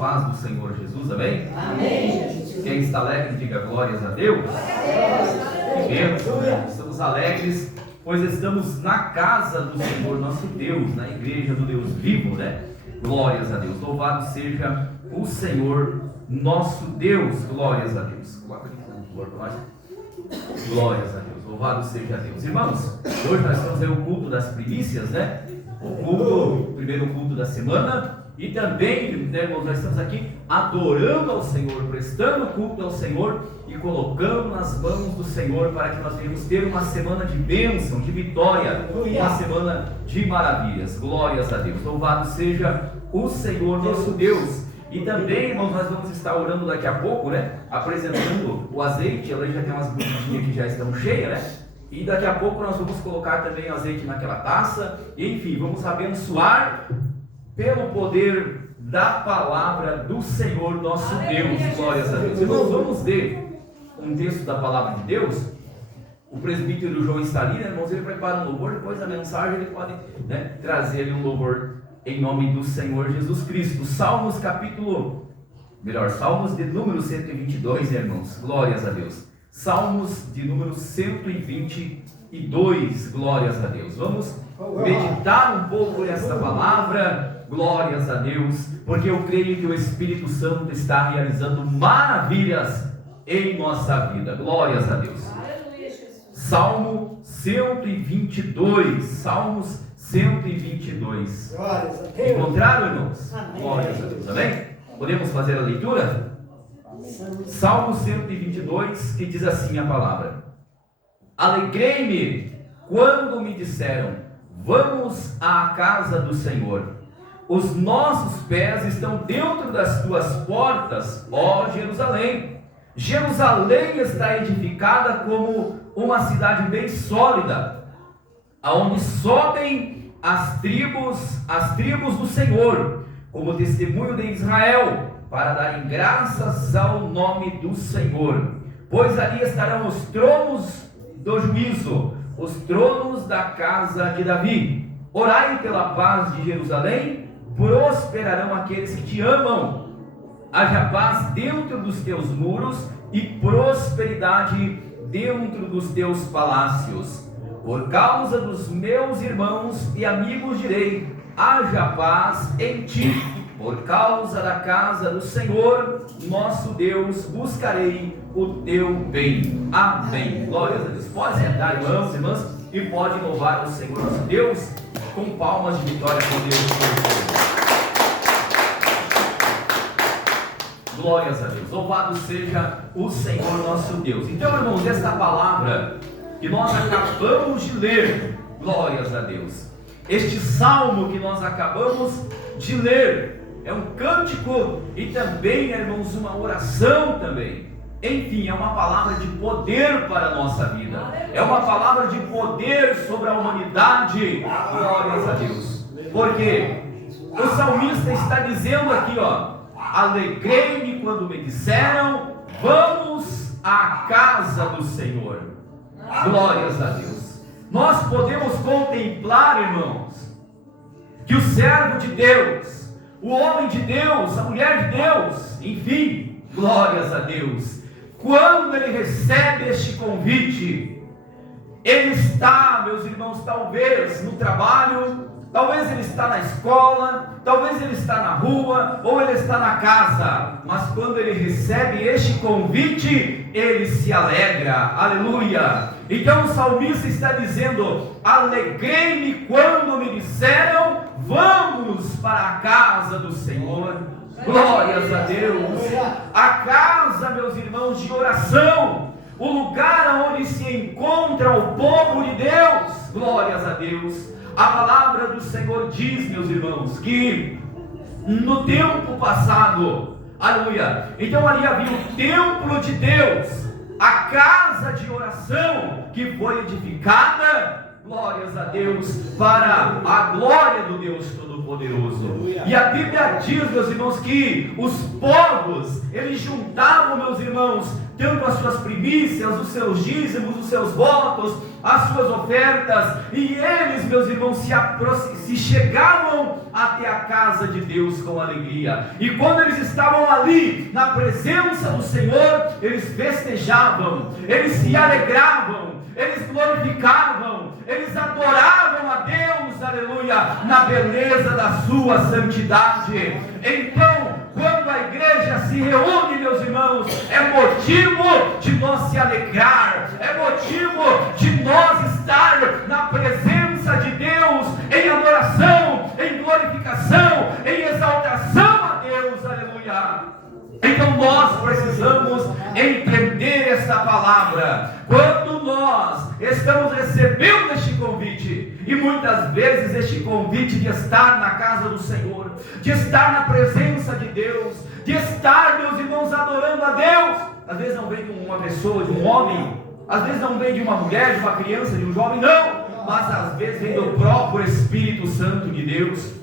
paz do Senhor Jesus, amém? Amém. Quem está alegre, diga glórias a Deus. Que bênção, né? Estamos alegres, pois estamos na casa do Senhor nosso Deus, na igreja do Deus vivo, né? Glórias a Deus. Louvado seja o Senhor nosso Deus. Glórias a Deus. Glórias a Deus. Louvado seja Deus. Irmãos, hoje nós estamos aí o culto das primícias, né? O primeiro culto da semana. E também, né, irmãos, nós estamos aqui adorando ao Senhor, prestando culto ao Senhor e colocando nas mãos do Senhor para que nós venhamos ter uma semana de bênção, de vitória, uma semana de maravilhas. Glórias a Deus. Louvado seja o Senhor nosso Deus. E também, irmãos, nós vamos estar orando daqui a pouco, né? Apresentando o azeite. Ela já tem umas botijinhas que já estão cheias, né? E daqui a pouco nós vamos colocar também o azeite naquela taça. E, enfim, vamos abençoar pelo poder da palavra do Senhor nosso Deus. Glórias a Deus. Irmãos, vamos ler um texto da palavra de Deus. O presbítero João está ali, né, irmãos? Ele prepara um louvor, depois da mensagem ele pode, né, trazer ali um louvor em nome do Senhor Jesus Cristo. Salmos de número 122, irmãos. Glórias a Deus. Salmos de número 122. Glórias a Deus. Vamos meditar um pouco nessa palavra. Glórias a Deus, porque eu creio que o Espírito Santo está realizando maravilhas em nossa vida. Glórias a Deus. Aleluia, Jesus. Salmo 122. Salmos 122. Glórias a Deus. Encontraram, irmãos? Amém. Glórias a Deus. Amém? Podemos fazer a leitura? Salmo 122, que diz assim a palavra: Alegrei-me quando me disseram, vamos à casa do Senhor. Os nossos pés estão dentro das tuas portas, ó Jerusalém. Jerusalém está edificada como uma cidade bem sólida, aonde sobem as tribos do Senhor, como testemunho de Israel, para darem graças ao nome do Senhor. Pois ali estarão os tronos do juízo, os tronos da casa de Davi. Orai pela paz de Jerusalém, prosperarão aqueles que te amam. Haja paz dentro dos teus muros e prosperidade dentro dos teus palácios. Por causa dos meus irmãos e amigos direi, haja paz em ti. Por causa da casa do Senhor, nosso Deus, buscarei o teu bem. Amém. Glórias a Deus. Pode sentar, irmãos e irmãs, e pode louvar o Senhor nosso Deus com palmas de vitória por Deus. Glórias a Deus. Louvado seja o Senhor nosso Deus. Então, irmãos, esta palavra que nós acabamos de ler, glórias a Deus. Este salmo que nós acabamos de ler é um cântico e também, irmãos, uma oração também. Enfim, é uma palavra de poder para a nossa vida. É uma palavra de poder sobre a humanidade. Glórias a Deus. Porque o salmista está dizendo aqui, ó: alegrei-me quando me disseram, vamos à casa do Senhor. Glórias a Deus. Nós podemos contemplar, irmãos, que o servo de Deus, o homem de Deus, a mulher de Deus, enfim, glórias a Deus, quando ele recebe este convite, ele está, meus irmãos, talvez no trabalho, talvez ele está na escola, talvez ele está na rua, ou ele está na casa, mas quando ele recebe este convite, ele se alegra, aleluia. Então o salmista está dizendo, alegrei-me quando me disseram, vamos para a casa do Senhor. Glórias a Deus. A casa, meus irmãos, de oração, o lugar onde se encontra o povo de Deus. Glórias a Deus. A palavra do Senhor diz, meus irmãos, que no tempo passado, aleluia, então ali havia o templo de Deus, a casa de oração que foi edificada, glórias a Deus, para a glória do Deus Todo-Poderoso. Todo-Poderoso. E a Bíblia diz, meus irmãos, que os povos, eles juntavam, meus irmãos, tanto as suas primícias, os seus dízimos, os seus votos, as suas ofertas, e eles, meus irmãos, se chegavam até a casa de Deus com alegria. E quando eles estavam ali, na presença do Senhor, eles festejavam, eles se alegravam, eles glorificavam, eles adoravam a Deus, aleluia, na beleza da sua santidade. Então, quando a igreja se reúne, meus irmãos, é motivo de nós se alegrar, é motivo de nós estar na presença de Deus, em adoração, em glorificação, em exaltação a Deus, aleluia. Então nós precisamos entender esta palavra. Quando nós estamos recebendo este convite, e muitas vezes este convite de estar na casa do Senhor, de estar na presença de Deus, de estar, meus irmãos, adorando a Deus, às vezes não vem de uma pessoa, de um homem, às vezes não vem de uma mulher, de uma criança, de um jovem, não, mas às vezes vem do próprio Espírito Santo de Deus.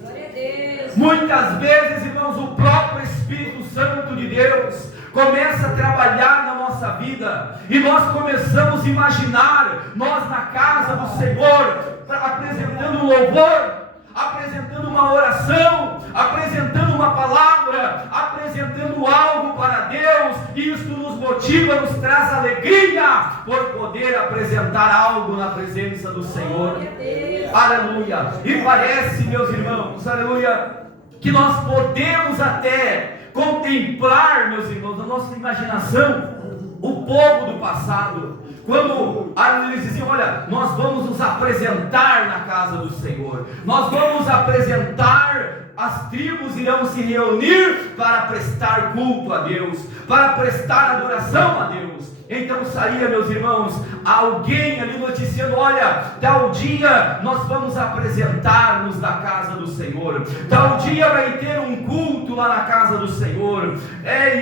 Muitas vezes, irmãos, o próprio Espírito Santo de Deus começa a trabalhar na nossa vida, e nós começamos a imaginar, nós na casa do Senhor, apresentando um louvor, apresentando uma oração, apresentando uma palavra, apresentando algo para Deus, e isso nos motiva, nos traz alegria, por poder apresentar algo na presença do Senhor. Aleluia. E parece, meus irmãos, aleluia, que nós podemos até contemplar, meus irmãos, na nossa imaginação, o povo do passado, quando eles diziam: olha, nós vamos nos apresentar na casa do Senhor, nós vamos apresentar, as tribos irão se reunir para prestar culto a Deus, para prestar adoração a Deus. Então saía, meus irmãos, alguém ali noticiando: olha, tal dia nós vamos apresentar-nos na casa do Senhor, tal dia vai ter um culto lá na casa do Senhor.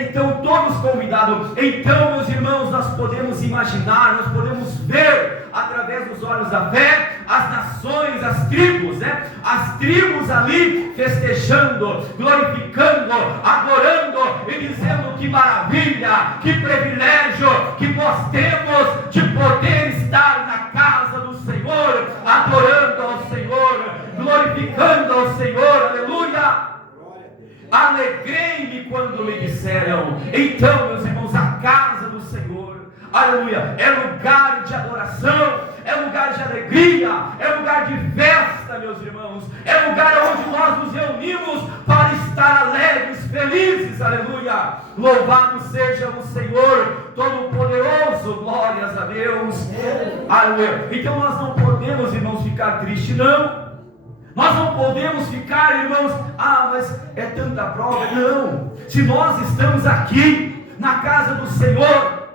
Então todos convidados. Então, meus irmãos, nós podemos imaginar, nós podemos ver através dos olhos da fé as nações, as tribos, as tribos ali festejando, glorificando, adorando e dizendo: que maravilha, que privilégio que nós temos de poder estar na casa do Senhor, adorando ao Senhor, glorificando ao Senhor, aleluia. Alegrei-me quando me disseram. Então, meus irmãos, a casa do Senhor, aleluia, é lugar de adoração, é lugar de alegria, é lugar de festa, meus irmãos, é lugar onde nós nos reunimos para estar alegres, felizes, aleluia. Louvado seja o Senhor Todo-Poderoso, glórias a Deus, aleluia. Então nós não podemos, irmãos, ficar tristes, não. Nós não podemos ficar, irmãos, mas é tanta prova. Não, se nós estamos aqui na casa do Senhor,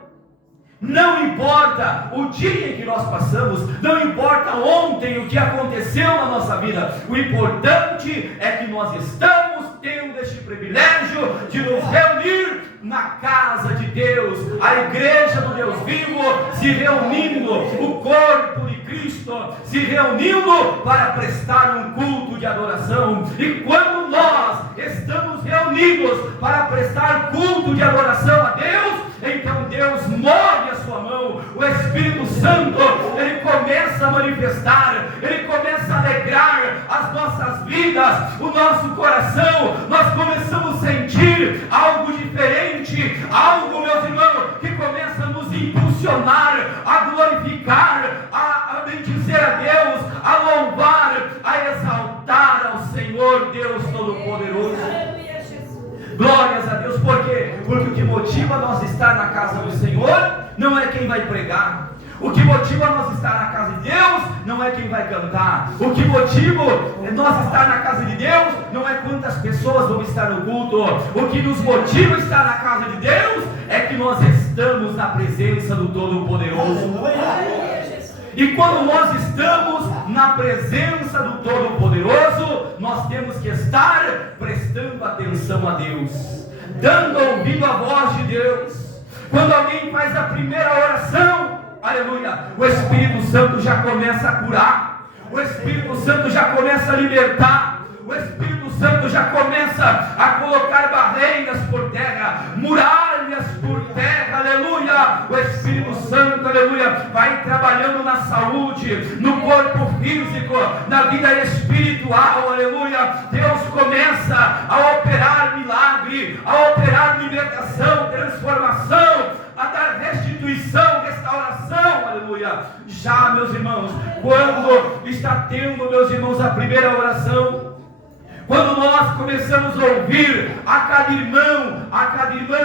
não importa o dia em que nós passamos, não importa ontem o que aconteceu na nossa vida, o importante é que nós estamos tendo este privilégio de nos reunir na casa de Deus, a igreja do Deus vivo, se reunindo, o corpo de Cristo se reunindo para prestar um culto de adoração. E quando nós estamos reunidos para prestar culto de adoração a Deus, então Deus move a sua mão, o Espírito Santo, ele começa a manifestar, ele começa a alegrar as nossas vidas, o nosso coração. Nós começamos a sentir algo diferente, algo, meus irmãos, que começa a nos impulsionar a glorificar, a bendizer a Deus, a louvar, a exaltar ao Senhor Deus Todo-Poderoso. Glórias a Deus. Por quê? Porque o que motiva nós estar na casa do Senhor não é quem vai pregar. O que motiva nós estar na casa de Deus não é quem vai cantar. O que motiva nós estar na casa de Deus não é quantas pessoas vão estar no culto. O que nos motiva estar na casa de Deus é que nós estamos na presença do Todo-Poderoso. E quando nós estamos na presença do Todo-Poderoso, nós temos que estar prestando atenção a Deus, dando ouvido à voz de Deus. Quando alguém faz a primeira oração, aleluia, o Espírito Santo já começa a curar, o Espírito Santo já começa a libertar, o Espírito Santo já começa a colocar barreiras por terra, muralhas por terra, aleluia. O Espírito Santo, aleluia, vai trabalhando na saúde, no corpo físico, na vida espiritual, aleluia. Deus começa a operar milagre, a operar libertação, transformação, a dar restituição, restauração, aleluia. Já, meus irmãos, quando está tendo, meus irmãos, a primeira oração, quando nós começamos a ouvir a cada irmão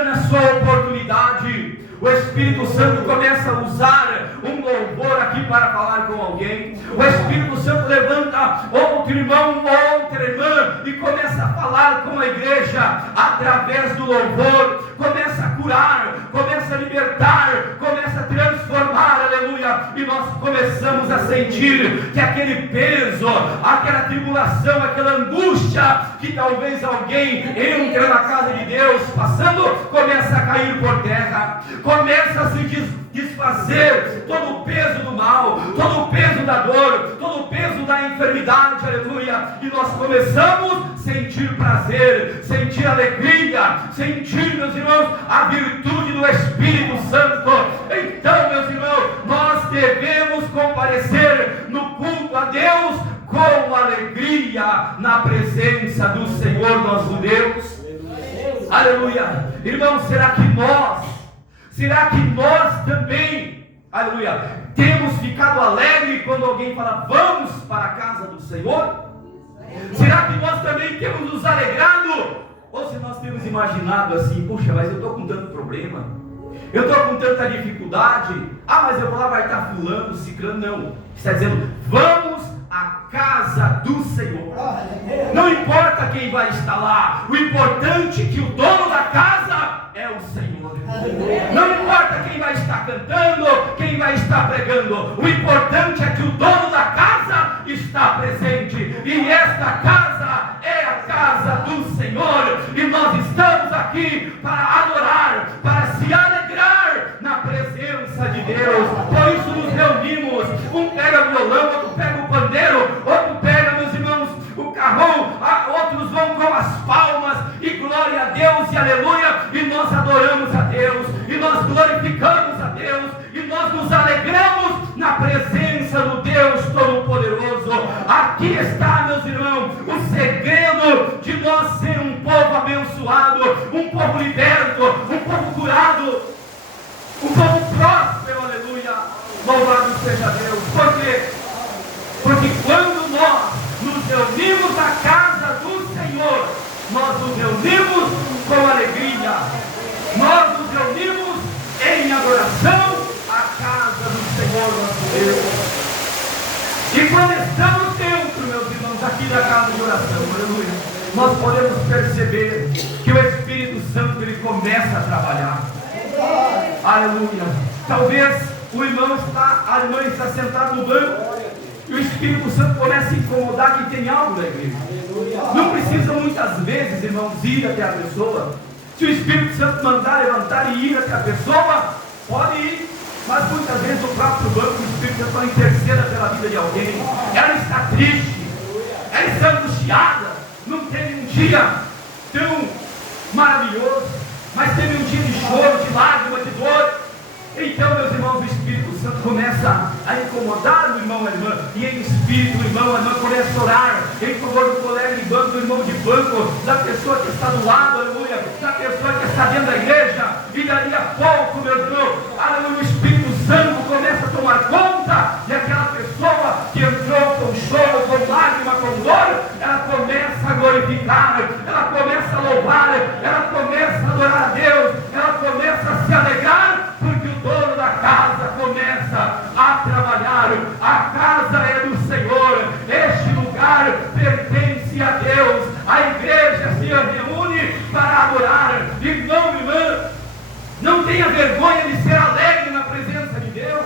na sua oportunidade, o Espírito Santo começa a usar um louvor aqui para falar com alguém. O Espírito Santo levanta outro irmão, outra irmã e começa a falar com a igreja através do louvor. Começa a curar, começa a libertar, começa a transformar, aleluia. E nós começamos a sentir que aquele peso, aquela tribulação, aquela angústia que talvez alguém entre na casa de Deus passando, começa a cair por terra. Começa a se desfazer todo o peso do mal, todo o peso da dor, todo o peso da enfermidade, aleluia. E nós começamos a sentir prazer, sentir alegria, sentir, meus irmãos, a virtude do Espírito Santo. Então, meus irmãos, nós devemos comparecer no culto a Deus com alegria na presença do Senhor nosso Deus. Aleluia. Irmãos, será que nós também, aleluia, temos ficado alegres quando alguém fala, vamos para a casa do Senhor? Será que nós também temos nos alegrado? Ou se nós temos imaginado assim, puxa, mas eu estou com tanto problema, eu estou com tanta dificuldade, mas eu vou lá, vai estar fulano, ciclano, não. Está dizendo, vamos à casa do Senhor. Não importa quem vai estar lá, o importante é que o dono da casa é o Senhor. Não importa quem vai estar cantando, quem vai estar pregando, o importante é que o dono da casa está presente. E esta casa é a casa do Senhor. E nós estamos aqui para adorar, para se alegrar na presença de Deus. Por isso nos reunimos. Um pega violão, outro pega o pandeiro, outro pega, meus irmãos, o carrão, outros vão com as palmas, e glória a Deus, e aleluia, e nós adoramos a Deus, e nós glorificamos a Deus, e nós nos alegramos na presença do Deus Todo-Poderoso. Aqui está, meus irmãos, o segredo de nós ser um povo abençoado, um povo liberto, um povo curado, um povo próspero, aleluia. Louvado seja Deus. Por quê? Porque quando nós nos reunimos na casa do Senhor, nós nos reunimos com alegria, nós nos reunimos em adoração à casa do Senhor nosso Deus. E quando estamos dentro, meus irmãos, aqui da casa de oração, aleluia, nós podemos perceber que o Espírito Santo, ele começa a trabalhar. Aleluia. Talvez a irmã está sentada no banco, e o Espírito Santo começa a incomodar que tem algo na igreja. Não precisa muitas vezes, irmãos, ir até a pessoa. Se o Espírito Santo mandar levantar e ir até a pessoa, pode ir. Mas muitas vezes o próprio banco, o Espírito Santo interceda pela vida de alguém. Ela está triste, ela está angustiada, não teve um dia tão maravilhoso, mas teve um dia de choro, de lágrima, de dor. Então, meus irmãos, o Espírito Santo começa a incomodar o irmão e a irmã, e em espírito, o irmão e a irmã começa a orar em favor do colega de banco, do irmão de banco, da pessoa que está do lado, aleluia, da pessoa que está dentro da igreja, e dali a pouco, meu irmão, aleluia, o Espírito Santo começa a tomar conta, e aquela pessoa que entrou com choro, com lágrima, com dor, ela começa a glorificar, ela começa a louvar, ela começa a adorar a Deus, ela começa a se alegrar, porque o dono da casa começa a trabalhar. A casa é do Senhor, este lugar pertence a Deus, a igreja se reúne para adorar. Irmão e irmã, não tenha vergonha de ser alegre na presença de Deus.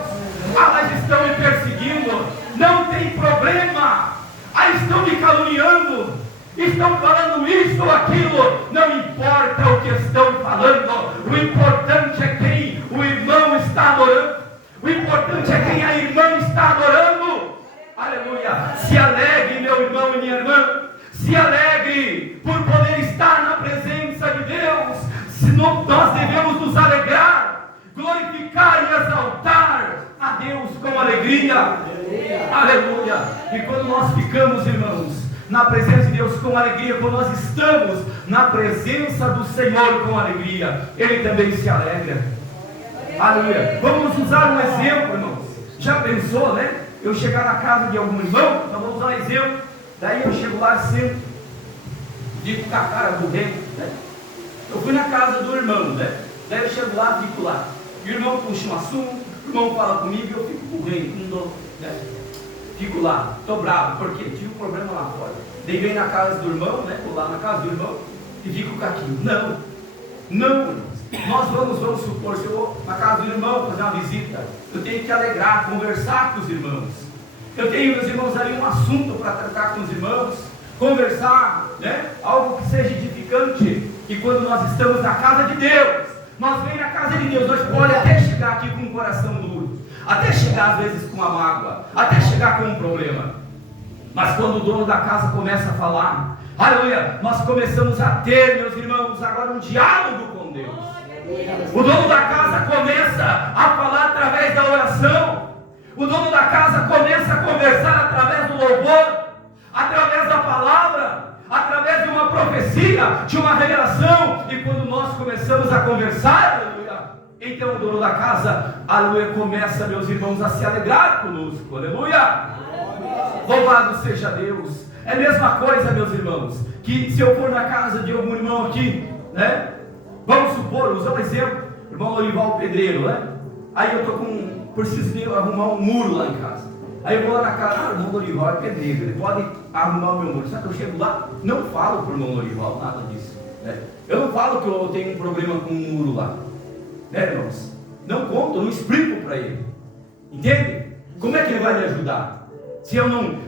Mas estão me perseguindo, não tem problema. Estão me caluniando, estão falando isso ou aquilo, não importa o que estão falando, o importante é quem o irmão está adorando, o importante é quem a irmã está adorando. Aleluia. Se alegre, meu irmão e minha irmã, se alegre. Deus com alegria. Aleluia. E quando nós ficamos, irmãos, na presença de Deus com alegria, quando nós estamos na presença do Senhor com alegria, Ele também se alegra. Aleluia. Vamos usar um exemplo, irmãos. Já pensou, né? Eu chegar na casa de algum irmão, então vamos usar um exemplo. Daí eu chego lá assim, fico com a cara correndo, né? Eu fui na casa do irmão, né? Daí eu chego lá, fico lá. E o irmão puxa um assunto, o irmão fala comigo e eu fico correndo, né? Fico lá, estou bravo, porque tive um problema lá fora. Daí venho na casa do irmão, né? Vou lá na casa do irmão e fico com aquilo. Não, irmãos. Nós vamos supor, se eu vou na casa do irmão fazer uma visita, eu tenho que alegrar, conversar com os irmãos. Eu tenho, meus irmãos, ali um assunto para tratar com os irmãos, conversar, né? Algo que seja edificante. E quando nós estamos na casa de Deus, nós vem na casa de Deus, nós podemos até chegar aqui com um coração duro, até chegar às vezes com uma mágoa, até chegar com um problema. Mas quando o dono da casa começa a falar, aleluia, nós começamos a ter, meus irmãos, agora um diálogo com Deus. O dono da casa começa a falar através da oração. O dono da casa começa a conversar através do louvor, através da palavra, através de uma profecia, de uma revelação. E quando nós começamos a conversar, aleluia, então o dono da casa, aleluia, começa, meus irmãos, a se alegrar conosco, aleluia. Louvado seja Deus. É a mesma coisa, meus irmãos, que se eu for na casa de algum irmão aqui, né? Vamos supor, usar um exemplo, irmão Lorival Pedreiro, né? Aí eu estou preciso de arrumar um muro lá em casa. Aí eu vou lá na casa, irmão Lorival é pedreiro, ele pode arrumar o meu muro. Sabe que eu chego lá, não falo para o irmão Lorival nada disso, né? Eu não falo que eu tenho um problema com um muro lá, né, irmãos? Não conto, não explico para ele, entende? Como é que ele vai me ajudar?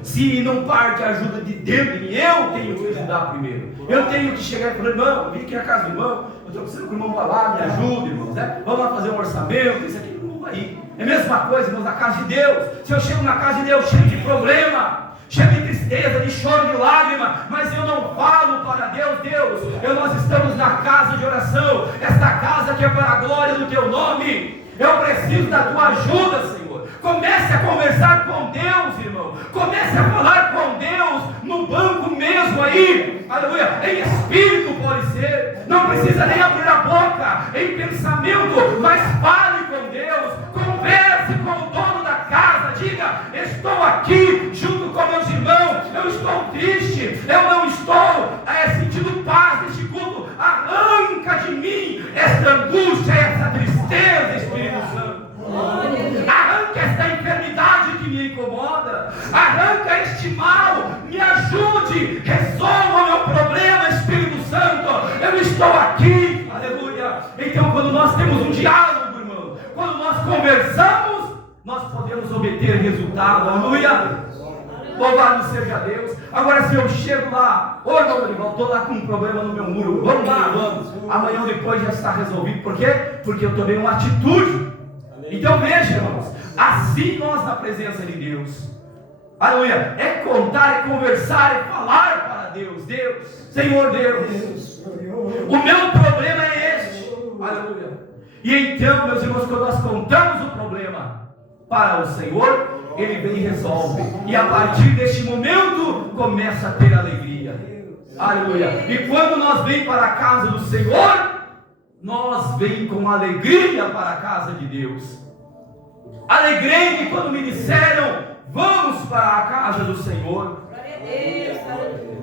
Se não parte a ajuda de dentro de mim, eu tenho que ajudar primeiro. Eu tenho que chegar e falar, irmão, vim aqui na casa do irmão, eu estou precisando que o irmão vá lá, me ajude, irmão, né? Vamos lá fazer um orçamento, isso aqui, não vai ir. É a mesma coisa, irmãos, na casa de Deus. Se eu chego na casa de Deus cheio de problema, cheio de tristeza, de choro, de lágrima, mas eu não falo para Deus, nós estamos na casa de oração, esta casa que é para a glória do teu nome. Eu preciso da tua ajuda, Senhor. Comece a conversar com Deus, irmão. Comece a falar com Deus no banco mesmo aí, aleluia, em espírito pode ser. Não precisa nem abrir a boca em pensamento, mas fale com Deus. Converse com o dono da casa. Diga: estou aqui junto com meus irmãos. Eu estou triste. Eu não estou sentindo paz neste culto. Arranca de mim esta angústia, essa tristeza, Espírito Santo. Arranca esta enfermidade que me incomoda. Arranca este mal. Me ajude. Resolva o meu problema, Espírito Santo. Eu estou aqui. Aleluia. Então, quando nós temos um diálogo, irmão, quando nós conversamos, nós podemos obter resultado. Aleluia. Louvado seja Deus. Agora, se eu chego lá, ô irmão Dorival, estou lá com um problema no meu muro. Vamos lá, vamos. Amanhã ou depois já está resolvido. Por quê? Porque eu tomei uma atitude. Então veja, irmãos, assim nós na presença de Deus, aleluia, é contar, é conversar, é falar para Deus. Deus, Senhor Deus, o meu problema é este, aleluia. E então, meus irmãos, quando nós contamos o problema para o Senhor, Ele vem e resolve, e a partir deste momento começa a ter alegria, aleluia. E quando nós vem para a casa do Senhor, nós vem com alegria para a casa de Deus. Alegrei-me quando me disseram: vamos para a casa do Senhor.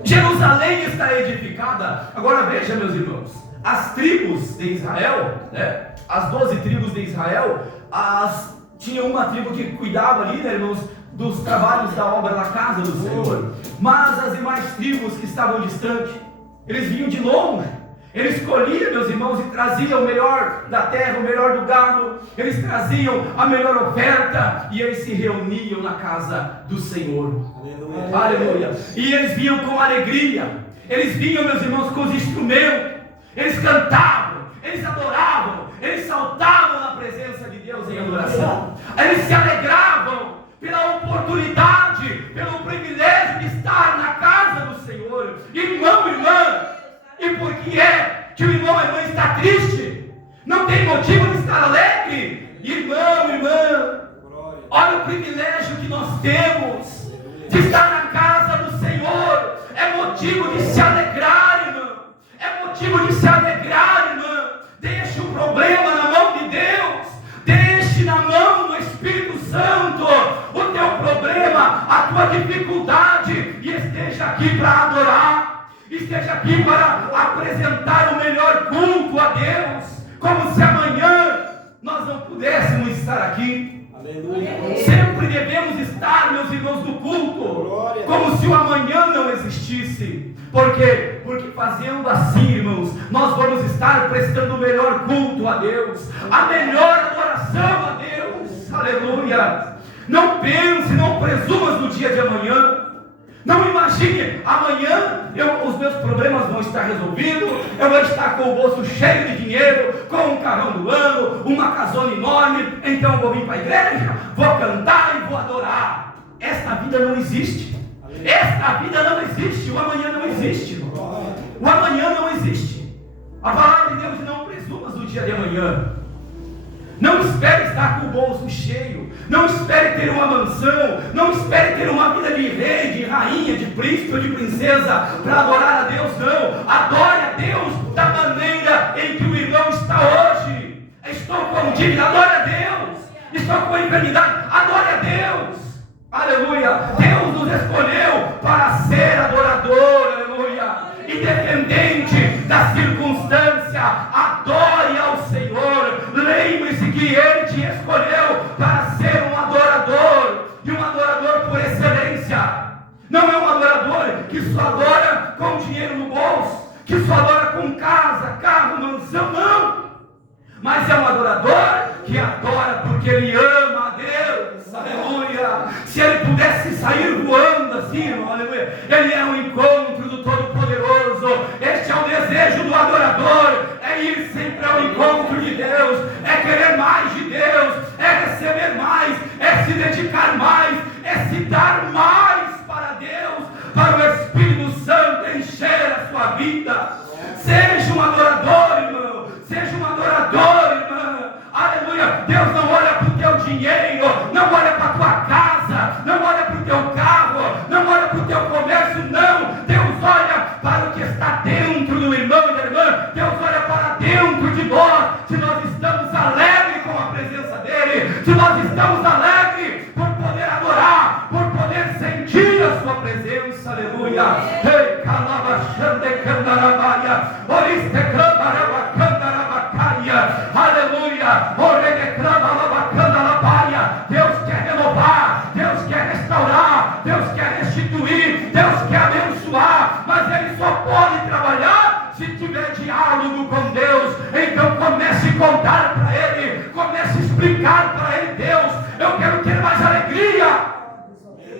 Jerusalém está edificada. Agora veja, meus irmãos, as tribos de Israel, né? As 12 tribos de Israel, tinha uma tribo que cuidava ali, né, irmãos, dos trabalhos da obra da casa do Senhor. Mas as demais tribos que estavam distantes, eles vinham de longe. Eles colhiam, meus irmãos, e traziam o melhor da terra, o melhor do gado. Eles traziam a melhor oferta e eles se reuniam na casa do Senhor. Aleluia. Aleluia. E eles vinham com alegria. Eles vinham, meus irmãos, com os instrumentos. Eles cantavam, eles adoravam, eles saltavam na presença de Deus em adoração. Eles se alegravam pela oportunidade, pelo privilégio de estar na casa do Senhor. Irmão, irmã, e por que é que o irmão e a irmã está triste? Não tem motivo de estar alegre? Irmão, irmã, temos de estar na casa do Senhor é motivo de se alegrar, irmão. É motivo de se alegrar, irmão. Deixe o problema na mão de Deus. Deixe na mão do Espírito Santo o teu problema, a tua dificuldade, e esteja aqui para adorar. Esteja aqui para apresentar o melhor culto a Deus, como se amanhã nós não pudéssemos estar aqui. Aleluia. Sempre devemos estar, meus irmãos, no culto, como se o amanhã não existisse. Por quê? Porque fazendo assim, irmãos, nós vamos estar prestando o melhor culto a Deus, a melhor adoração a Deus. Aleluia. Não pense, não presumas no dia de amanhã. Não imagine, amanhã os meus problemas vão estar resolvidos, eu vou estar com o bolso cheio de dinheiro, com um carrão do ano, uma casona enorme, então eu vou vir para a igreja, vou cantar e vou adorar. Esta vida não existe. Esta vida não existe. O amanhã não existe. O amanhã não existe. A palavra de Deus diz: não presumas no dia de amanhã. Não espere estar com o bolso cheio. Não espere ter uma mansão. Não espere ter uma vida de rei, de rainha, de príncipe ou de princesa para adorar a Deus. Não. Adore a Deus da maneira em que o irmão está hoje. Estou com dívida. Adore a Deus. Estou com enfermidade. Adore a Deus. Aleluia. Deus nos escolheu para ser adorador. Aleluia. Independente da circunstância, adore ao Senhor. Lembre-se que Ele te escolheu para ser um adorador, e um adorador por excelência. Não é um adorador que só adora com dinheiro no bolso, que só adora com casa, carro, mansão, não. Mas é um adorador que adora porque ele ama a Deus. Aleluia. Se ele pudesse sair voando assim, irmão, aleluia, ele é um encontro do Todo-Poderoso. Este é o desejo do adorador, é ir sempre ao encontro de Deus, é querer mais de Deus, é receber mais, é se dedicar mais, é se dar mais para Deus, para o Espírito Santo encher a sua vida. Seja um adorador, irmão. Seja um adorador, irmã. Aleluia. Deus não olha para o teu dinheiro, não olha para a tua casa, não olha para o teu carro, não olha para o teu comércio, não. Deus olha para o que está dentro do irmão e da irmã. Deus olha para dentro de nós. Se nós estamos alegres com a presença dEle, se nós estamos alegres por poder adorar, por poder sentir a sua presença. Aleluia. Ei, calabachande candarabaia, oriste candarabaia. Aleluia. Deus quer renovar, Deus quer restaurar, Deus quer restituir, Deus quer abençoar, mas Ele só pode trabalhar se tiver diálogo com Deus. Então comece a contar para Ele, comece a explicar para Ele: Deus, eu quero ter mais alegria,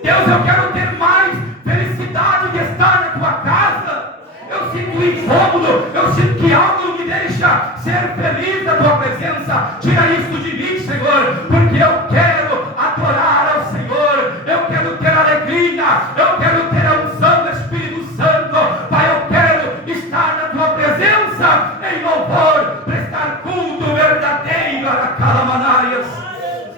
Deus, eu quero ter mais felicidade de estar na tua casa. Eu sinto incômodo, eu sinto que algo não me deixa ser feliz da tua presença. Tira isso de mim, Senhor, porque eu quero adorar ao Senhor, eu quero ter alegria, eu quero ter a unção do Espírito Santo. Pai, eu quero estar na tua presença em louvor, prestar culto verdadeiro a Calamanaias.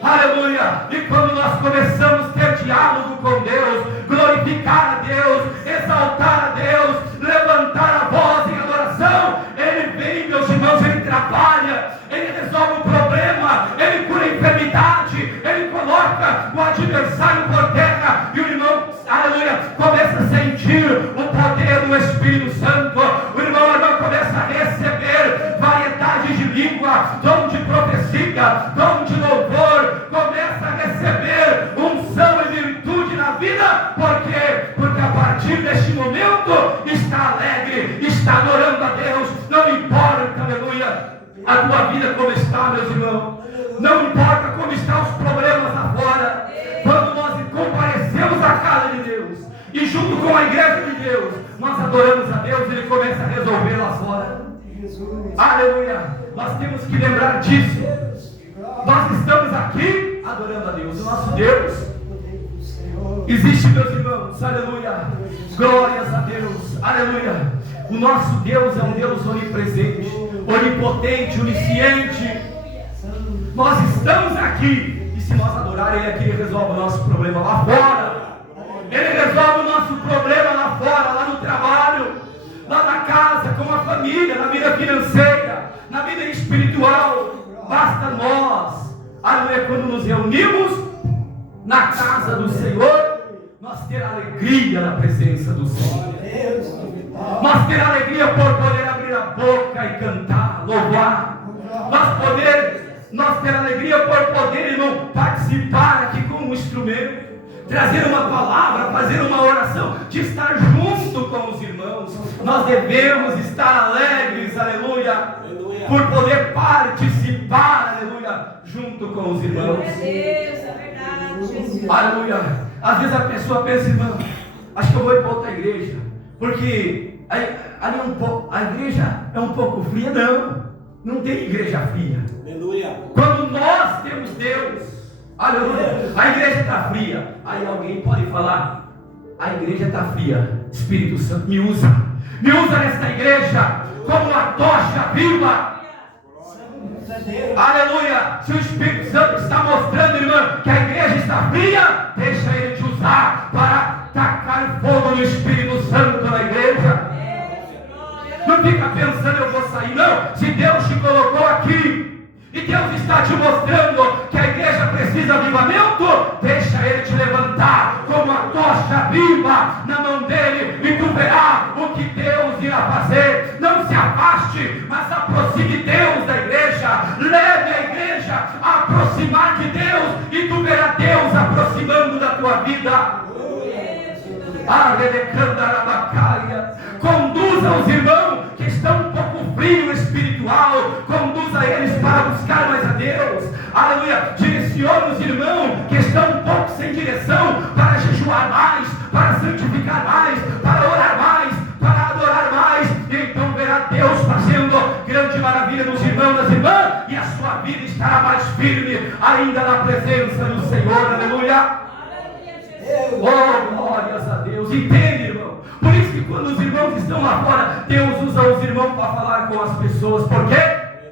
Aleluia. E quando nós começamos a ter diálogo com Deus, glorificar a Deus, exaltar a Deus, levantar a voz em adoração, Ele vem, meus irmãos, Ele trabalha, Ele resolve o problema, Ele cura a enfermidade, Ele coloca o adversário por terra, e o irmão, aleluia, começa a sentir o poder do Espírito Santo. O irmão começa a receber variedade de língua, dom de profecia, dom de louvor, começa a receber unção e virtude na vida. Por quê? Porque a partir deste momento está alegre, está adorando a Deus. Não importa, aleluia, a tua vida como está, meus irmãos. Não importa como estão os problemas lá fora. Quando nós comparecemos à casa de Deus e junto com a igreja de Deus, nós adoramos a Deus, Ele começa a resolver lá fora. Aleluia. Nós temos que lembrar disso. Nós estamos aqui adorando a Deus. O nosso Deus existe, meus irmãos. Aleluia. Glórias a Deus. Aleluia. O nosso Deus é um Deus onipresente, onipotente, onisciente. Nós estamos aqui. E Se nós adorar Ele aqui, Ele resolve o nosso problema lá fora. Ele resolve o nosso problema lá fora, lá no trabalho, lá na casa, com a família, na vida financeira, na vida espiritual. Basta nós, aleluia, quando nos reunimos na casa do Senhor, nós ter alegria na presença do Senhor. Nós ter alegria por poder abrir a boca e cantar, louvar. Nós ter alegria por poder, irmão, participar aqui com um instrumento, trazer uma palavra, fazer uma oração, de estar junto com os irmãos. Nós devemos estar alegres, aleluia, por poder participar, aleluia, junto com os irmãos. Glória a Deus, é verdade, Jesus. Aleluia. Às vezes a pessoa pensa, irmão, acho que eu vou ir para outra igreja, porque a igreja é um pouco fria. Não tem igreja fria. Aleluia. Quando nós temos Deus, aleluia, a igreja está fria. Aí alguém pode falar, a igreja está fria. Espírito Santo, me usa nesta igreja como uma tocha viva. Aleluia. Se o Espírito Santo está mostrando, irmão, que a igreja está fria, deixa Ele te usar para tacar fogo do Espírito Santo na igreja. Não fica pensando, eu vou sair, não. Se Deus te colocou aqui e Deus está te mostrando que a igreja precisa de avivamento, deixa Ele te levantar como a tocha viva na mão dele, e tu verás o que Deus irá fazer. Não se afaste, mas aproxime Deus da igreja. Leve a igreja a aproximar de Deus, e tu verás Deus aproximando da tua vida. Conduza os irmãos que estão um pouco frios espiritual, conduza eles para buscar mais a Deus. Aleluia. Direcione os irmãos que estão um pouco sem direção, para jejuar mais, para santificar mais, para orar mais, para adorar mais. E então verá Deus fazendo grande maravilha nos irmãos e nas irmãs, e a sua vida estará mais firme ainda na presença do Senhor. Aleluia. Oh, glórias a Deus. Entende, irmão? Por isso que quando os irmãos estão lá fora, Deus usa os irmãos para falar com as pessoas. Por quê?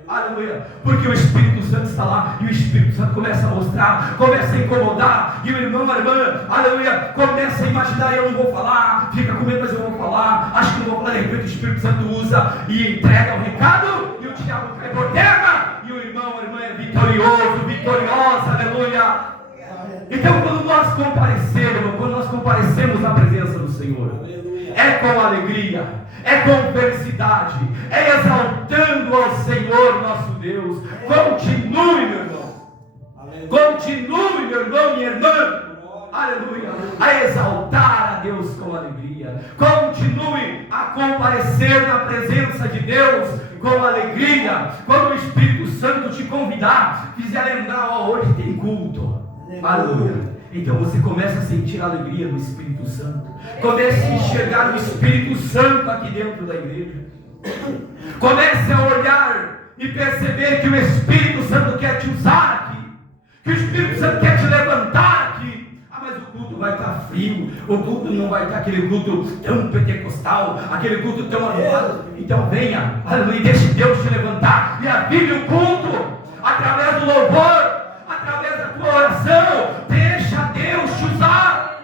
Aleluia. Porque o Espírito Santo está lá, e o Espírito Santo começa a mostrar, começa a incomodar, e o irmão, a irmã, aleluia, começa a imaginar, eu não vou falar, fica com medo, mas eu vou falar, acho que não vou falar. De repente o Espírito Santo usa e entrega o recado, e o diabo cai por terra, e o irmão, a irmã é vitorioso, vitoriosa, aleluia. Então, quando nós comparecemos na presença do Senhor, é com alegria, é com felicidade, é exaltando ao Senhor nosso Deus. Continue, meu irmão, continue, meu irmão, minha irmã, aleluia, a exaltar a Deus com alegria. Continue a comparecer na presença de Deus com alegria. Quando o Espírito Santo te convidar, fizer lembrar, ó, hoje tem culto. Aleluia. Então você começa a sentir a alegria do Espírito Santo. Comece a enxergar o Espírito Santo aqui dentro da igreja. Comece a olhar e perceber que o Espírito Santo quer te usar aqui, que o Espírito Santo quer te levantar aqui. Ah, mas o culto vai estar frio, o culto não vai estar aquele culto tão pentecostal, aquele culto tão arrumado. Então venha, aleluia, deixe Deus te levantar e avive o culto através do louvor, através da tua oração. Deixa Deus te usar.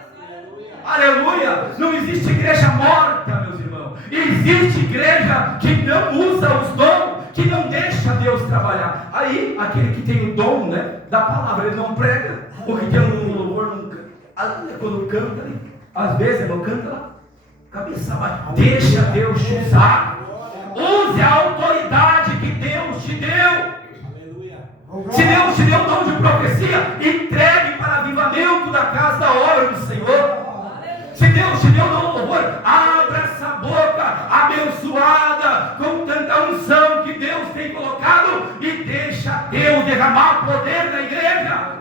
Aleluia. Não existe igreja morta, meus irmãos. Existe igreja que não usa os dons, que não deixa Deus trabalhar. Aí, aquele que tem o dom, né, da palavra, ele não prega. O que tem um louvor, não canta. Quando canta, às vezes não canta lá, cabeça baixa. Deixa Deus te usar. Use a autoridade que Deus te deu. Se Deus te deu o dom de profecia, entregue para avivamento da casa da obra do Senhor. Se Deus te deu o dom do louvor, abra essa boca abençoada com tanta unção que Deus tem colocado, e deixa Deus derramar poder na igreja.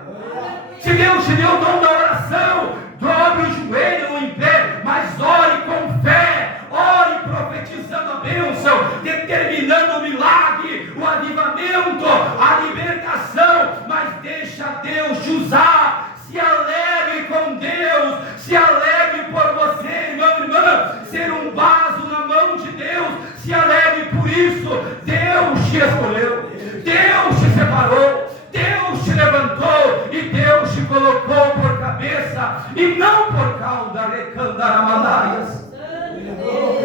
Se Deus te deu o dom da oração, dobre o joelho em pé, mas ore com fé, ore profetizando a bênção, determinando o milagre, o avivamento, a libertação, mas deixa Deus te usar. Se alegre com Deus, se alegre por você, irmão, irmã, ser um vaso na mão de Deus. Se alegre por isso. Deus te escolheu, Deus te separou, Deus te levantou, e Deus cabeça e não por cauda de candaramandaias.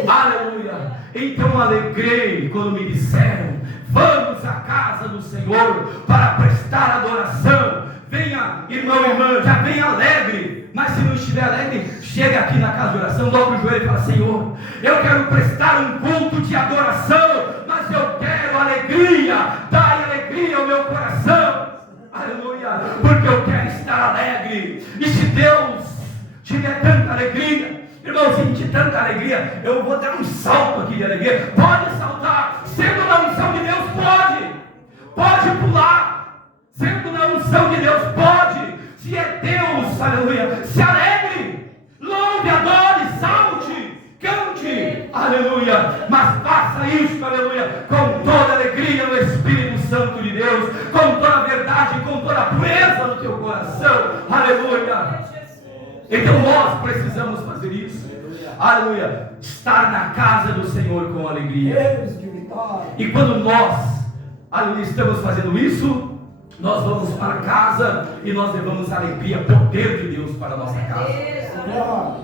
Aleluia. Então alegrei quando me disseram: vamos à casa do Senhor para prestar adoração. Venha, irmão e irmã, já venha alegre. Mas se não estiver alegre, chega aqui na casa de oração, dobra o joelho e fala: Senhor, eu quero prestar um culto de adoração, mas eu quero alegria. Dai alegria ao meu coração. Aleluia, porque eu quero estar alegre. E se Deus te der tanta alegria, irmãozinho, de tanta alegria, eu vou dar um salto aqui de alegria. Pode saltar, sendo na unção de Deus, pode pular, sendo na unção de Deus, pode. Se é Deus, aleluia, se alegre, louve, adore, salte, cante, aleluia. Mas faça isso, aleluia, com toda a alegria no Espírito Santo de Deus, com toda a verdade, com toda a pureza no teu coração, aleluia. Então nós precisamos fazer isso, aleluia, estar na casa do Senhor com alegria. E quando nós, aleluia, estamos fazendo isso, nós vamos para casa e nós levamos alegria, poder de Deus para a nossa casa.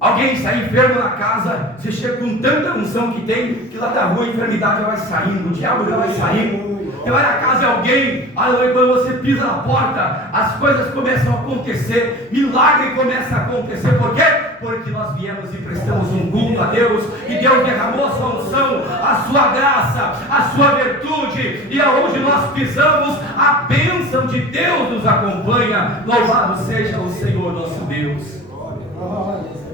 Alguém está enfermo na casa, você chega com tanta unção que tem, que lá da rua a enfermidade já vai saindo, o diabo já vai saindo. Você vai na casa de alguém, aleluia, quando você pisa na porta, as coisas começam a acontecer, milagre começa a acontecer. Por quê? Porque nós viemos e prestamos um culto a Deus, e Deus derramou a sua unção, a sua graça, a sua virtude, e aonde nós pisamos, a bênção de Deus nos acompanha. Louvado seja o Senhor nosso Deus.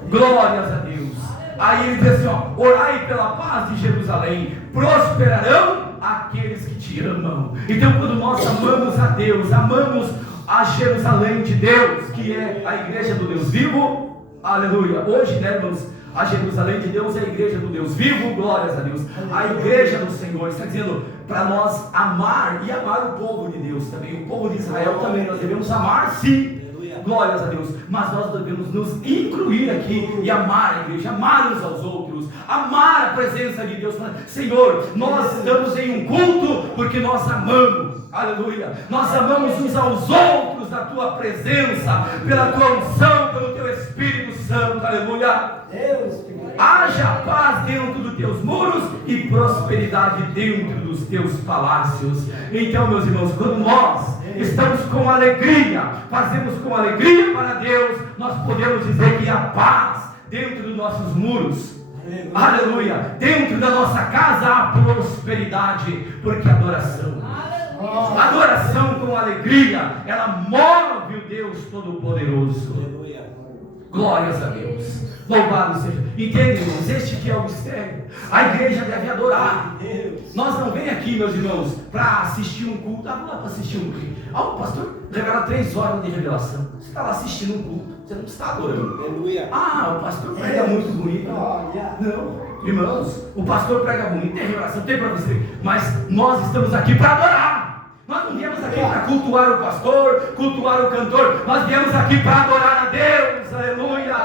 Glórias a Deus. Aí ele diz assim, ó: orai pela paz de Jerusalém, prosperarão aqueles que te amam. Então quando nós amamos a Deus, amamos a Jerusalém de Deus, que é a igreja do Deus vivo, aleluia. Hoje, né, irmãos, a Jerusalém de Deus é a igreja do Deus vivo, glórias a Deus. A igreja do Senhor está dizendo para nós amar, e amar o povo de Deus também, o povo de Israel também. Nós devemos amar, sim, glórias a Deus, mas nós devemos nos incluir aqui e amar a igreja, amar uns aos outros, amar a presença de Deus. Senhor, nós estamos em um culto porque nós amamos, aleluia, nós amamos uns aos outros na tua presença, pela tua unção, pelo teu Espírito Santo, aleluia. Haja paz dentro dos teus muros e prosperidade dentro dos teus palácios. Então, meus irmãos, quando nós estamos com alegria, fazemos com alegria para Deus, nós podemos dizer que há paz dentro dos nossos muros, aleluia. Dentro da nossa casa há prosperidade, porque adoração com alegria, ela move o Deus Todo-Poderoso. Glórias a Deus. Louvado seja. Entende, irmãos? Este que é o mistério. A igreja deve adorar. Nós não vem aqui, meus irmãos, para assistir um culto. Vamos lá para assistir um culto. O pastor revela 3 horas de revelação. Você está lá assistindo um culto, você não está adorando. O pastor prega muito bonito. Não, irmãos, o pastor prega bonito, tem revelação, tem profecia, mas nós estamos aqui para adorar. Nós não viemos aqui para cultuar o pastor, cultuar o cantor. Nós viemos aqui para adorar a Deus. Aleluia.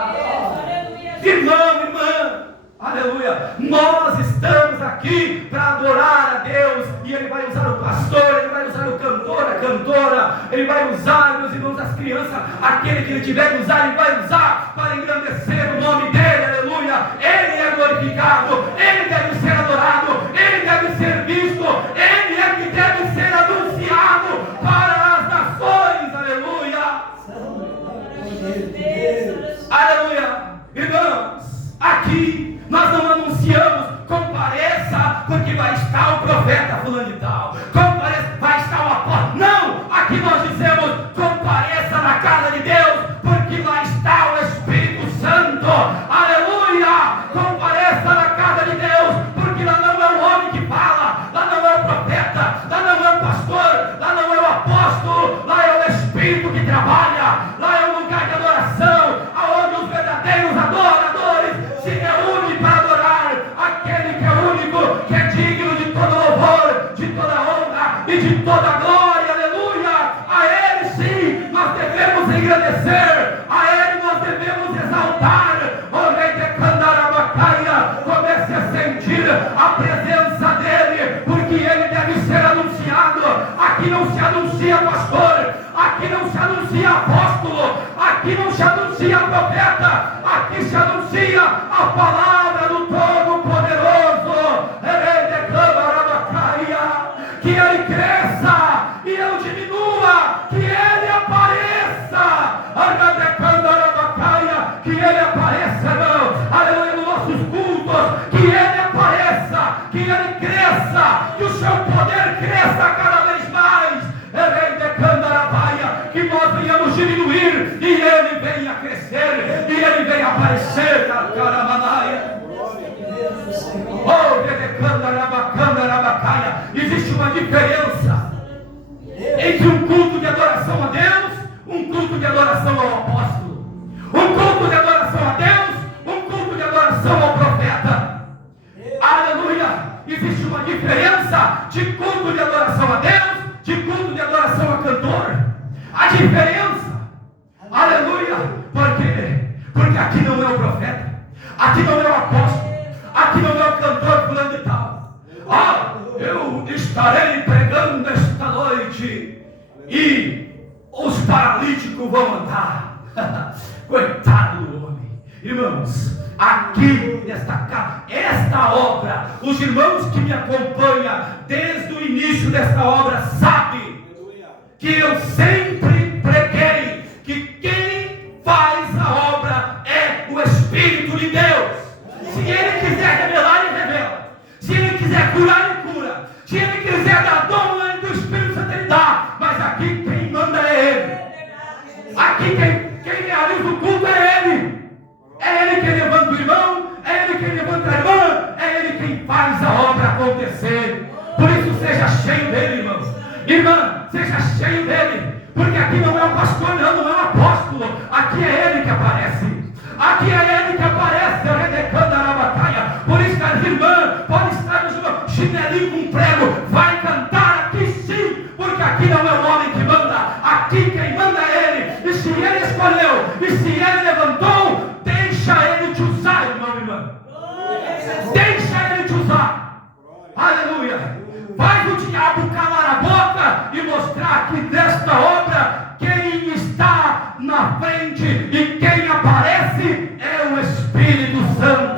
Irmão, irmã, aleluia. Nós estamos aqui para adorar a Deus. E Ele vai usar o pastor, Ele vai usar o cantor, a cantora, Ele vai usar, meus irmãos, as crianças. Aquele que Ele tiver que usar, Ele vai usar para engrandecer o nome dEle, aleluia. Ele é glorificado, Ele deve ser adorado, Ele deve ser visto, Ele é que deve ser anunciado para as nações, aleluia. Aleluia. Irmãos, aqui nós não anunciamos compareça porque vai estar o profeta fulano de tal, compareça, vai estar o apóstolo. Não, aqui nós dizemos compareça na casa de Deus porque lá está o Espírito Santo. Aleluia. Compareça na casa de Deus porque lá não é o homem que fala, lá não é o profeta, lá não é o pastor, lá não é o apóstolo, lá é o Espírito que trabalha, lá é o lugar de adoração, aonde os verdadeiros adoradores anuncia profeta, aqui se anuncia a palavra do Todo-Poderoso. Que ele cresça e eu diminua, que ele apareça. Que ele apareça, irmão, aleluia, nos nossos cultos, que ele apareça, que ele cresça, que o seu poder cresça cada vez mais. Que nós venhamos diminuir e ele venha crescer, e ele venha aparecer. Existe uma diferença entre um culto de adoração a Deus, um culto de adoração ao apóstolo, um culto de adoração a Deus, um culto de adoração ao profeta. Aleluia! Existe uma diferença de culto de adoração a Deus, de culto de adoração a cantor. A diferença, aleluia, porque aqui não é o profeta, aqui não é o apóstolo, aqui não é o cantor fulano de tal. Eu estarei pregando esta noite e os paralíticos vão andar. Coitado do homem. Irmãos, aqui nesta casa, esta obra, os irmãos que me acompanham desde o início desta obra sabem que eu sempre preguei que quem faz a obra é o Espírito de Deus. Se ele quiser revelar, ele revela. Se ele quiser curar, ele cura. Se ele quiser dar dom do Espírito Santo, ele dá. Mas aqui quem manda é ele. Aqui quem realiza o culto é ele. É ele quem levanta o irmão, é ele quem levanta a irmã, é ele quem faz a obra acontecer. Por isso seja cheio dele, irmãos. Irmã, seja cheio dele. Porque aqui não é o pastor, não é o apóstolo. Aqui é ele que aparece. Aqui é ele que aparece. Por isso que as irmãs podem estar no chinelinho com prego. Vai cantar aqui sim. Porque aqui não é o homem que manda. Aqui quem manda é ele. E se ele escolheu, e se ele levantou, deixa ele te usar, irmão e irmã. Deixa ele te usar. Aleluia. Faz o diabo calar a boca e mostrar que desta obra quem está na frente e quem aparece é o Espírito Santo.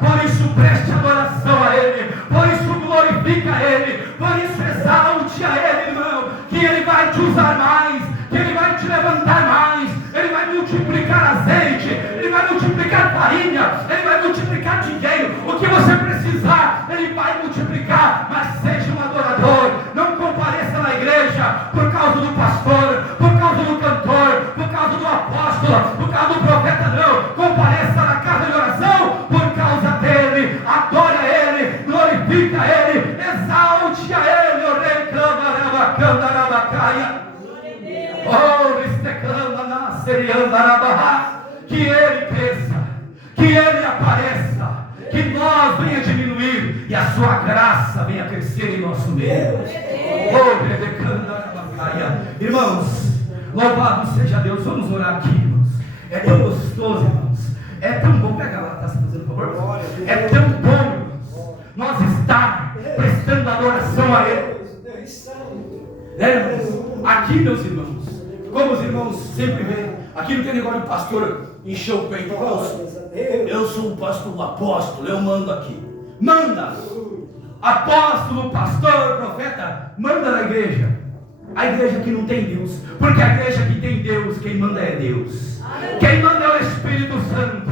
Por isso preste adoração a ele, por isso glorifica a ele, por isso exalte a ele, irmão, que ele vai te usar mais, que ele vai te levantar mais, ele vai multiplicar azeite, ele vai multiplicar farinha, ele vai multiplicar dinheiro. O que você precisar, ele vai multiplicar. Mas seja um adorador. Não compareça na igreja por causa do pastor, por causa do cantor, por causa do apóstolo, por causa do profeta, não. Compareça na casa de oração por causa dele. Adore a ele, glorifica a ele, exalte a ele. Que ele cresça, que ele apareça, que nós venha diminuir e a sua graça venha crescer em nosso meio. Irmãos, louvado seja Deus. Vamos orar aqui, irmãos. É tão gostoso, irmãos. É tão bom. Pega lá, tá se fazendo favor. É tão bom, irmãos, nós estar prestando adoração a ele. Irmãos, aqui, meus irmãos, como os irmãos sempre veem, aqui não tem negócio de pastor encher o peito. Eu sou o pastor, o apóstolo, eu mando aqui. Manda! Apóstolo, pastor, profeta, manda na igreja. A igreja que não tem Deus, porque a igreja que tem Deus, quem manda é Deus. Quem manda é o Espírito Santo.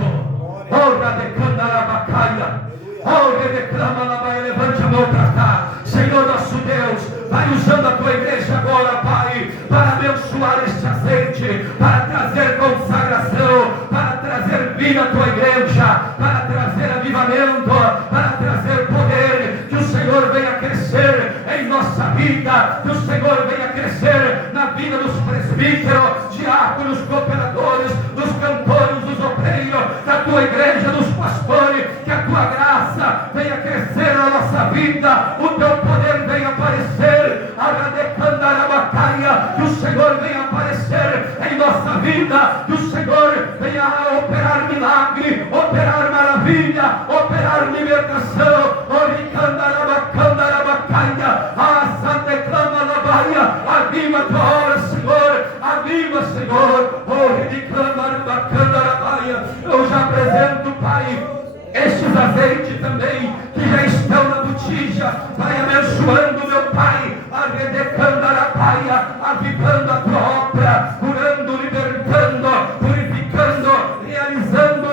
Levante a mão para cá. Senhor nosso Deus, vai usando a tua igreja agora, Pai, para abençoar este azeite, para trazer consagração, para trazer vida à tua igreja, para trazer avivamento, para trazer poder. Que o Senhor venha crescer em nossa vida, que o Senhor venha crescer na vida dos presbíteros, diáconos, cooperadores, dos cantores, dos obreiros, da tua igreja, dos pastores. Que a tua graça venha crescer na nossa vida, o teu poder venha aparecer, que o Senhor venha aparecer em nossa vida, que o Senhor venha operar milagre, operar maravilha, operar libertação. Aviva a tua obra, Senhor. avivando a tua obra, curando, libertando, purificando, realizando,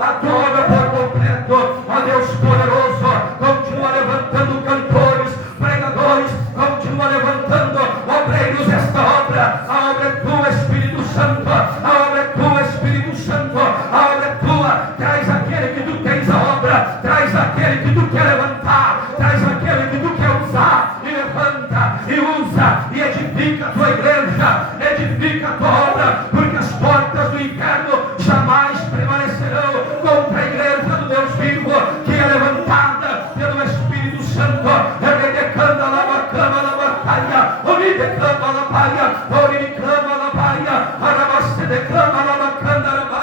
a tua obra por completo. Ó Deus poderoso, continua levantando cantores, pregadores, continua levantando obreiros desta obra. A obra é tua, Espírito Santo, a obra é tua, Espírito Santo, a obra é tua. Traz aquele que tu tens a obra, traz aquele que tu quer levantar, traz aquele que tu quer usar, e levanta, e usa, e edifica a tua igreja, edifica a tua obra, porque as portas do inferno jamais prevalecerão contra a igreja do Deus vivo, que é levantada pelo Espírito Santo. Redecanda lava cama lava caia, oridecama lava paia, oridecama lava paia, arabaste de cama lava canda lava,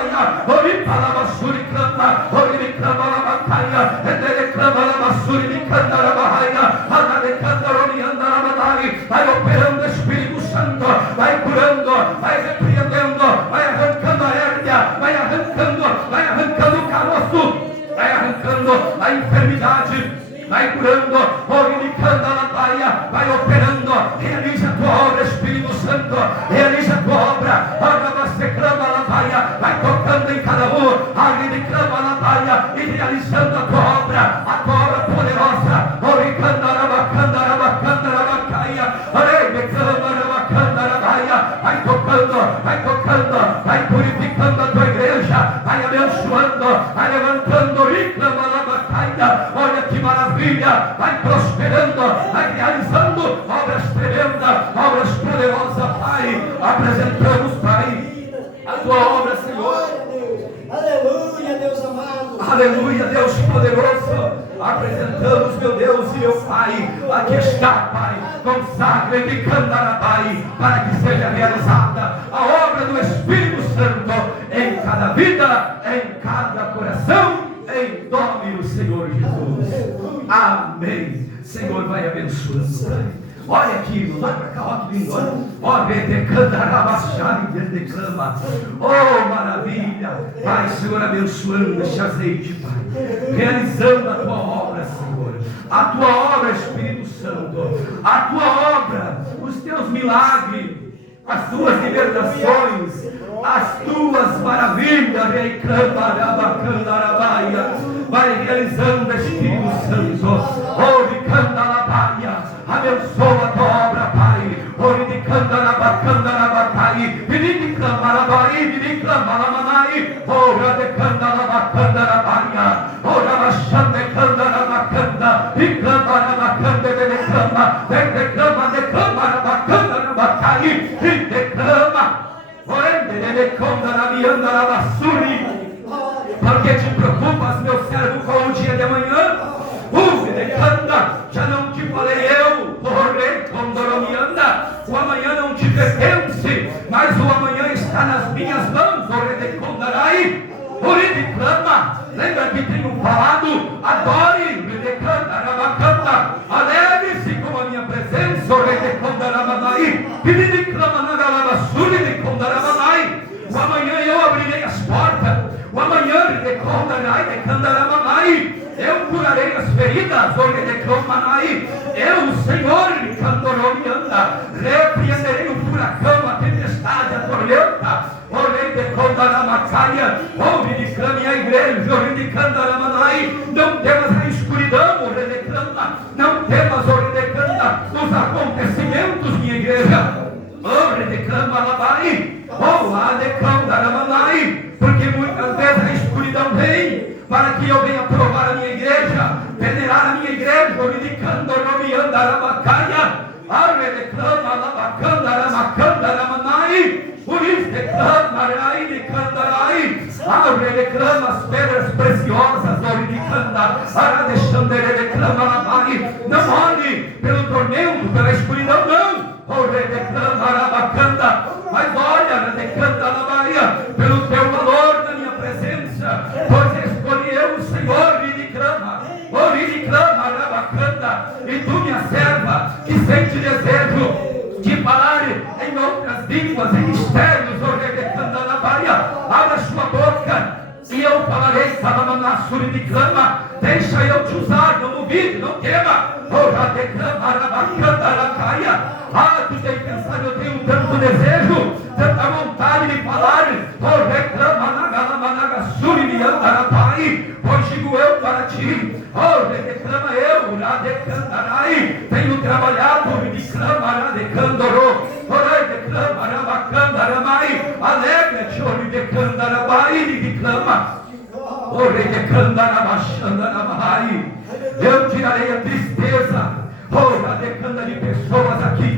oripa lava suricama, oridecama lava caia, redecama lava suricanda lava paia, anadecanda orianda lava dai. Vai operando, Espírito Santo, vai curando, vai repreendendo, vai arrancando a hérnia, vai arrancando o caroço, vai arrancando a enfermidade, vai curando, orinicando a baia, vai operando. Realiza a tua obra, Espírito Santo, realiza a tua obra. Arabasteclama a baia, vai tocando em cada um, oriniclama a baia, e realizando a tua obra poderosa. Oricanda arabacanda arabacanda arabacaia, arebeclama arabacanda arabaia, vai tocando, vai purificando a tua igreja, vai abençoando, vai levantando, reclama a batalha. Olha que maravilha, vai prosperando, vai realizando obras tremendas, obras poderosas, Pai. Apresentamos, Pai, a tua obra, Senhor. Aleluia, Deus amado. Aleluia, Deus poderoso. Apresentamos, meu Deus e meu Pai. Aqui está, Pai. Consagra e Candarabai, para que seja realizada a obra do Espírito Santo em cada vida, em cada coração, em nome do Senhor Jesus. Amém. Senhor, vai abençoando, Pai. Olha aqui, vai para cá, olha que lindo. Olha, oh, maravilha. Pai, Senhor, abençoando este azeite, Pai, realizando a tua obra, Senhor, a tua obra, Espírito Santo, a tua obra, os teus milagres, as tuas libertações, as tuas maravilhas. Vai realizando, Espírito Santo. Abençoa a tua obra, Pai. Porque te preocupas, meu servo, com o dia de amanhã? Já não te falei eu, o amanhã não te pertence, mas o amanhã está nas minhas mãos. Lembra que tenho falado? Adore, alegre-se com a minha presença. O amanhã eu abrirei as portas. O amanhã eu curarei as feridas. Eu, o Senhor, repreenderei o furacão, a tempestade, a tormenta. Ouve de clame a igreja. Não temas a escuridão, não temas os acontecimentos, minha igreja. Porque muitas vezes a escuridão vem para que eu venha provar a minha igreja, venerar a minha igreja. Por isso reclama as pedras preciosas. Não olhe pelo tormento, pela escuridão, não. Mas olha, pelo teu valor na minha presença, pois escolhi eu, o Senhor, e tu, minha serva, que sente desejo de falar em outras línguas, em mistérios, abra sua boca e eu falarei. Deixa eu te usar, não duvide, não tema. Tu clama. Eu tirarei a tristeza de pessoas aqui.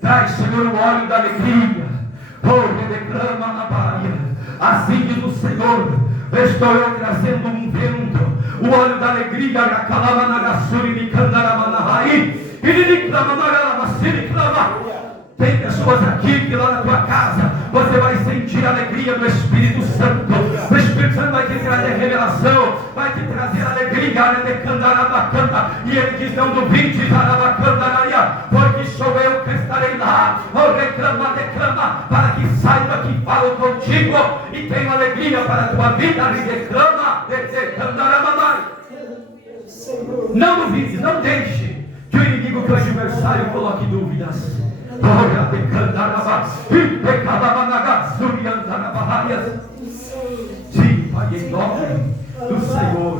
Traz, Senhor, o óleo da alegria. Assim diz o Senhor: estou eu trazendo um vento, o óleo da alegria. Tem pessoas aqui que lá na tua casa você vai sentir a alegria do Espírito Santo. O Espírito Santo vai te trazer revelação, vai te trazer alegria. E ele diz: não duvide, porque sou eu que estarei lá. Declama, para que saiba que falo contigo e tenho alegria para a tua vida. Não duvide, não deixe que o inimigo, que o adversário, coloque dúvidas. Sim, Pai, em nome do Senhor.